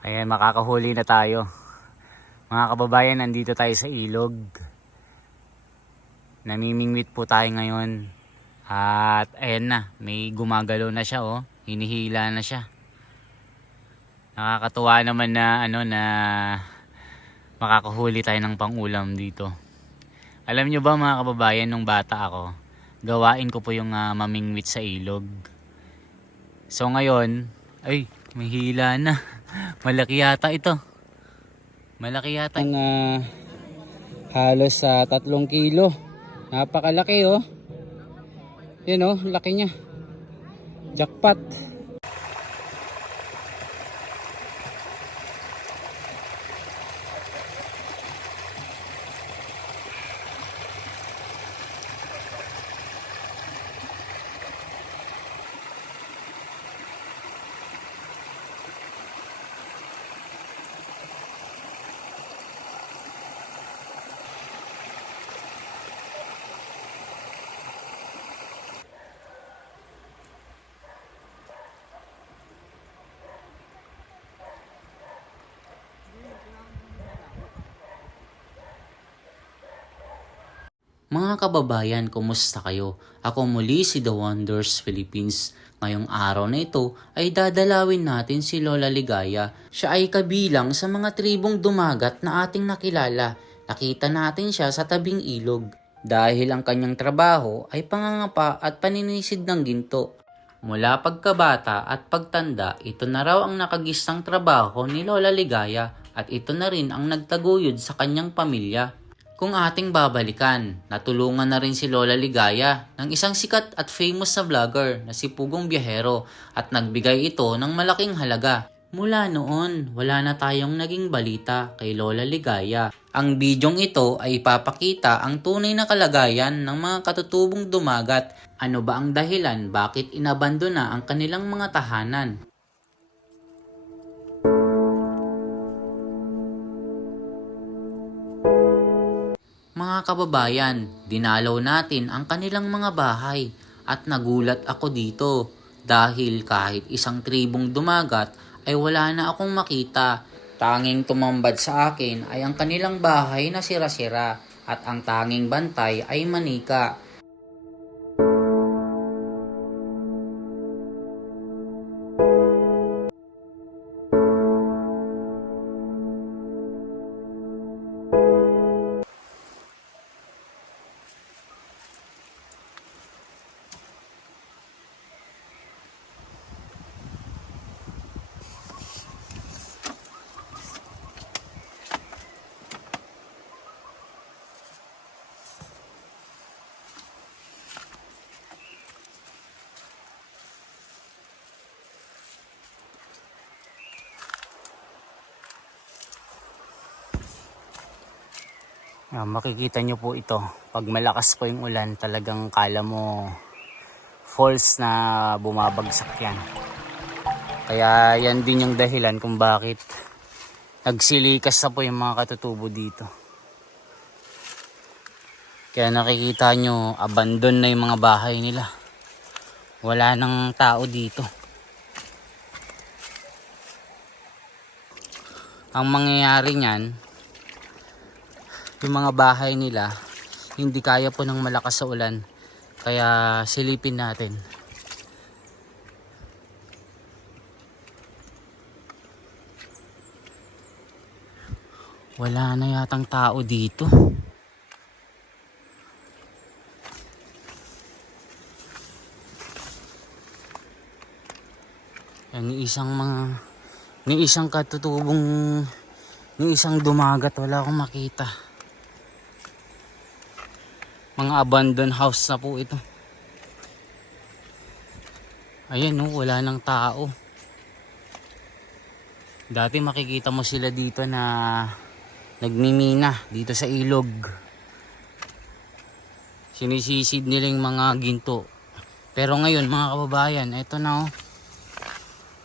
Ayan, makakahuli na tayo. Mga kababayan, nandito tayo sa ilog. Namimingwit po tayo ngayon. At ayan na, may gumagalaw na siya oh. Hinihila na siya. Nakakatuwa naman na makakahuli tayo ng pangulam dito. Alam nyo ba mga kababayan, nung bata ako, gawain ko po yung mamingwit sa ilog. So ngayon, ay may hila na. Malaki yata ito. Malaki yata. Halos sa 3 kilo. Napakalaki oh. Yan oh, laki niya. Jackpot. Mga kababayan, kumusta kayo? Ako muli si The Wonders Philippines. Ngayong araw na ito ay dadalawin natin si Lola Ligaya. Siya ay kabilang sa mga tribong dumagat na ating nakilala. Nakita natin siya sa tabing ilog dahil ang kanyang trabaho ay pangangapa at paninisid ng ginto. Mula pagkabata at pagtanda, ito na raw ang nakagistang trabaho ni Lola Ligaya at ito na rin ang nagtaguyod sa kanyang pamilya. Kung ating babalikan, natulungan na rin si Lola Ligaya ng isang sikat at famous na vlogger na si Pugong Biyahero at nagbigay ito ng malaking halaga. Mula noon, wala na tayong naging balita kay Lola Ligaya. Ang bidyong ito ay ipapakita ang tunay na kalagayan ng mga katutubong dumagat. Ano ba ang dahilan bakit inabandona ang kanilang mga tahanan? Mga kababayan, dinalaw natin ang kanilang mga bahay at nagulat ako dito dahil kahit isang tribong dumagat ay wala na akong makita. Tanging tumambad sa akin ay ang kanilang bahay na sira-sira at ang tanging bantay ay manika. Makikita nyo po ito. Pag malakas po yung ulan, talagang kala mo falls na bumabagsak yan. Kaya yan din yung dahilan kung bakit nagsilikas na po yung mga katutubo dito. Kaya nakikita nyo, abandon na yung mga bahay nila. Wala nang tao dito. Ang mangyayari niyan, yung mga bahay nila hindi kaya po ng malakas sa ulan, kaya silipin natin. Wala na yatang tao dito. Yan, ni isang katutubong, ni isang dumagat, wala akong makita. Mga abandoned house na po ito. Ayan oh, wala nang tao. Dati makikita mo sila dito na nagmimina dito sa ilog. Sinisisid nila yung mga ginto. Pero ngayon mga kababayan, eto na oh.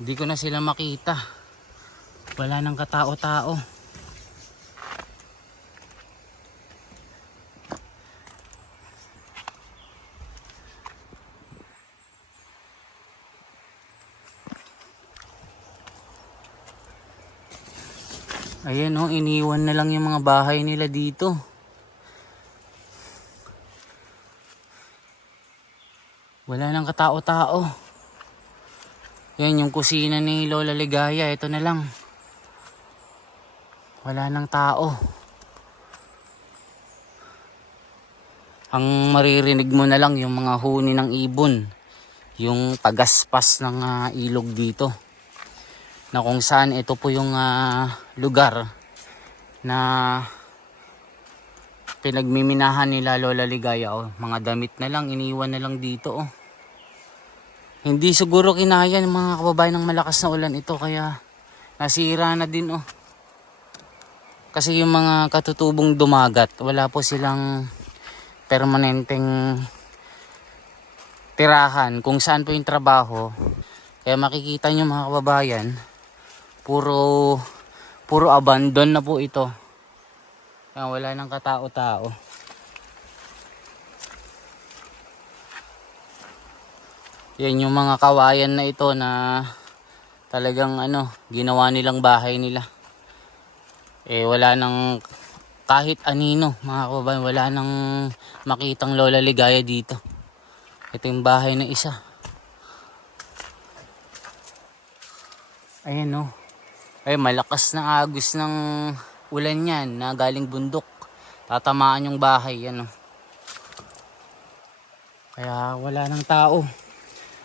Hindi ko na sila makita. Wala nang katao-tao. Ayan oh, iniwan na lang yung mga bahay nila dito. Wala nang katao-tao. Yan yung kusina ni Lola Ligaya. Ito na lang. Wala nang tao. Ang maririnig mo na lang yung mga huni ng ibon. Yung pagaspas ng ilog dito. Na kung saan ito po yung lugar na pinagmiminahan nila Lola Ligaya. Oh, mga damit na lang, iniwan na lang dito. Oh. Hindi siguro kinaya ng mga kababayan ng malakas na ulan ito, kaya nasira na din. Oh. Kasi yung mga katutubong dumagat, wala po silang permanenteng tirahan kung saan po yung trabaho. Kaya makikita nyo mga kababayan, puro abandon na po ito. Kaya wala nang katao-tao. Yan yung mga kawayan na ito na talagang ginawa nilang bahay nila. Wala nang kahit anino mga kababayan, wala nang makitang Lola Ligaya dito. Ito yung bahay na isa. Ayan oh. Ay, malakas na agos ng ulan yan na galing bundok. Tatamaan yung bahay yan oh. Kaya wala nang tao.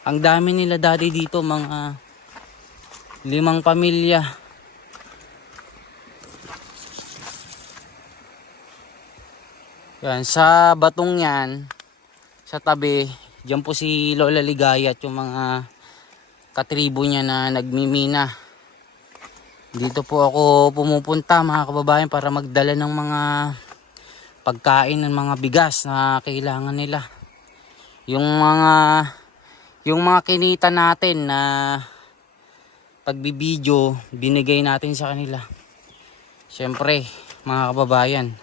Ang dami nila dati dito, mga 5 pamilya. Yan, sa batong yan, sa tabi, diyan po si Lola Ligaya at yung mga katribo niya na nagmimina. Dito po ako pumupunta mga kababayan para magdala ng mga pagkain, ng mga bigas na kailangan nila. Yung mga kinita natin na pagbibideo, binigay natin sa kanila. Siyempre mga kababayan,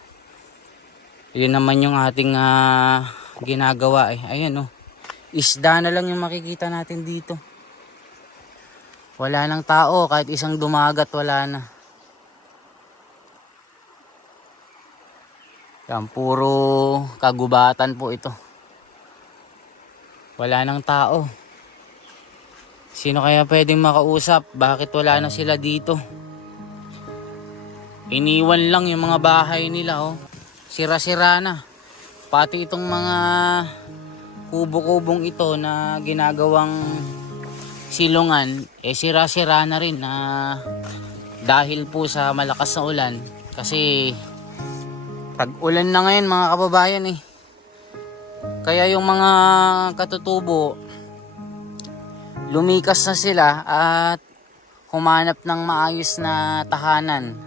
yun naman yung ating ginagawa eh. Ayan oh, isda na lang yung makikita natin dito. Wala nang tao, kahit isang dumagat wala na. Yan, puro kagubatan po ito. Wala nang tao. Sino kaya pwedeng makausap? Bakit wala na sila dito? Iniwan lang yung mga bahay nila oh. Sira-sira na. Pati itong mga kubo-kubong ito na ginagawang silungan, sira-sira na rin dahil po sa malakas na ulan. Kasi tag-ulan na ngayon mga kababayan eh. Kaya yung mga katutubo, lumikas na sila at humanap ng maayos na tahanan.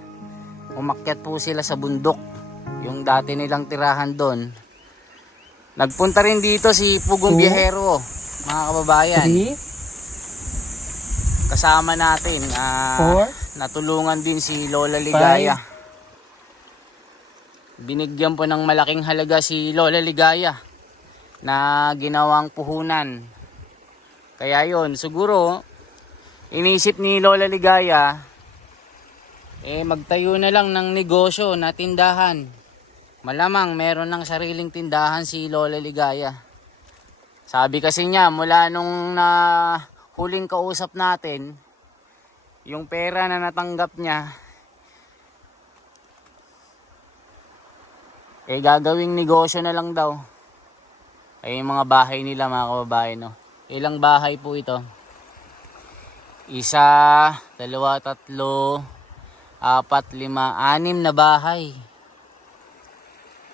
Umakyat po sila sa bundok, yung dati nilang tirahan doon. Nagpunta rin dito si Pugong Biyahero mga kababayan. Kasama natin, natulungan din si Lola Ligaya. Binigyan po ng malaking halaga si Lola Ligaya na ginawang puhunan. Kaya yon, siguro inisip ni Lola Ligaya magtayo na lang ng negosyo na tindahan. Malamang meron ng sariling tindahan si Lola Ligaya. Sabi kasi niya, mula nung huling kausap natin, yung pera na natanggap niya, gagawing negosyo na lang daw. Yung mga bahay nila mga kababayan. No? Ilang bahay po ito? 1, 2, 3, 4, 5, 6 na bahay.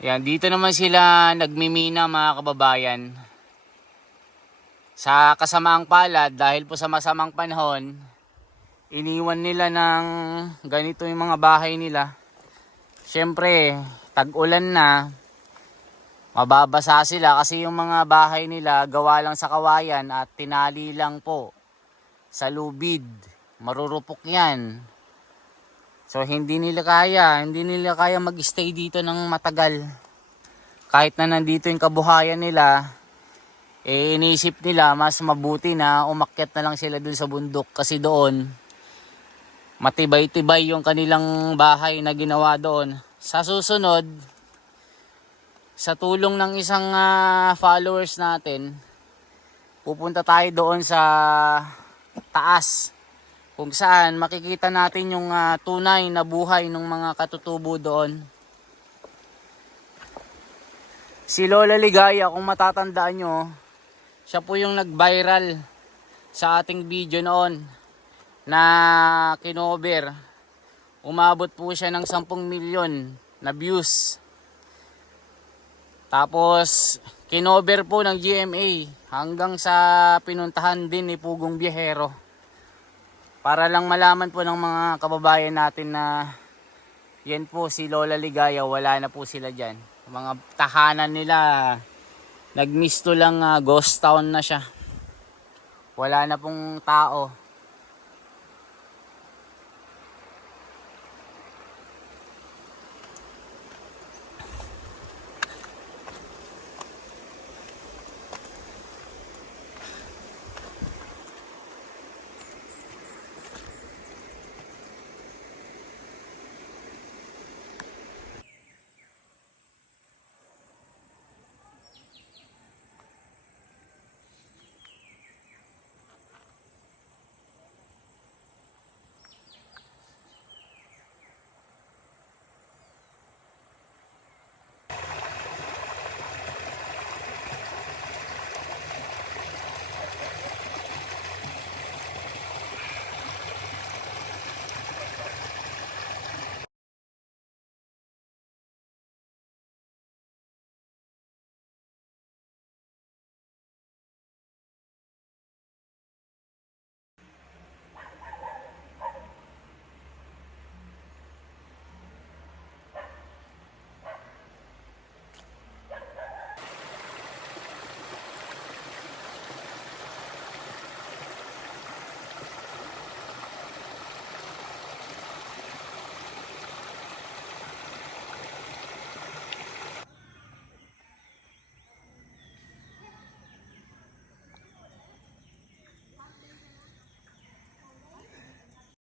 Yan, dito naman sila nagmimina mga kababayan. Sa kasamaang palad, dahil po sa masamang panahon, iniwan nila ng ganito yung mga bahay nila. Siyempre, tag-ulan na, mababasa sila kasi yung mga bahay nila gawa lang sa kawayan at tinali lang po sa lubid. Marurupok yan. So hindi nila kaya mag-stay dito ng matagal. Kahit na nandito yung kabuhayan nila, iniisip nila mas mabuti na umakyat na lang sila dun sa bundok. Kasi doon, matibay-tibay yung kanilang bahay na ginawa doon. Sa susunod, sa tulong ng isang followers natin, pupunta tayo doon sa taas, kung saan makikita natin yung tunay na buhay ng mga katutubo doon. Si Lola Ligaya, kung matatandaan nyo, siya po yung nag-viral sa ating video noon na kinover. Umabot po siya ng 10 milyon na views. Tapos kinover po ng GMA hanggang sa pinuntahan din ni Pugong Biyahero. Para lang malaman po ng mga kababayan natin na yan po si Lola Ligaya, wala na po sila dyan. Mga tahanan nila, nagmisto lang, ghost town na siya. Wala na pong tao.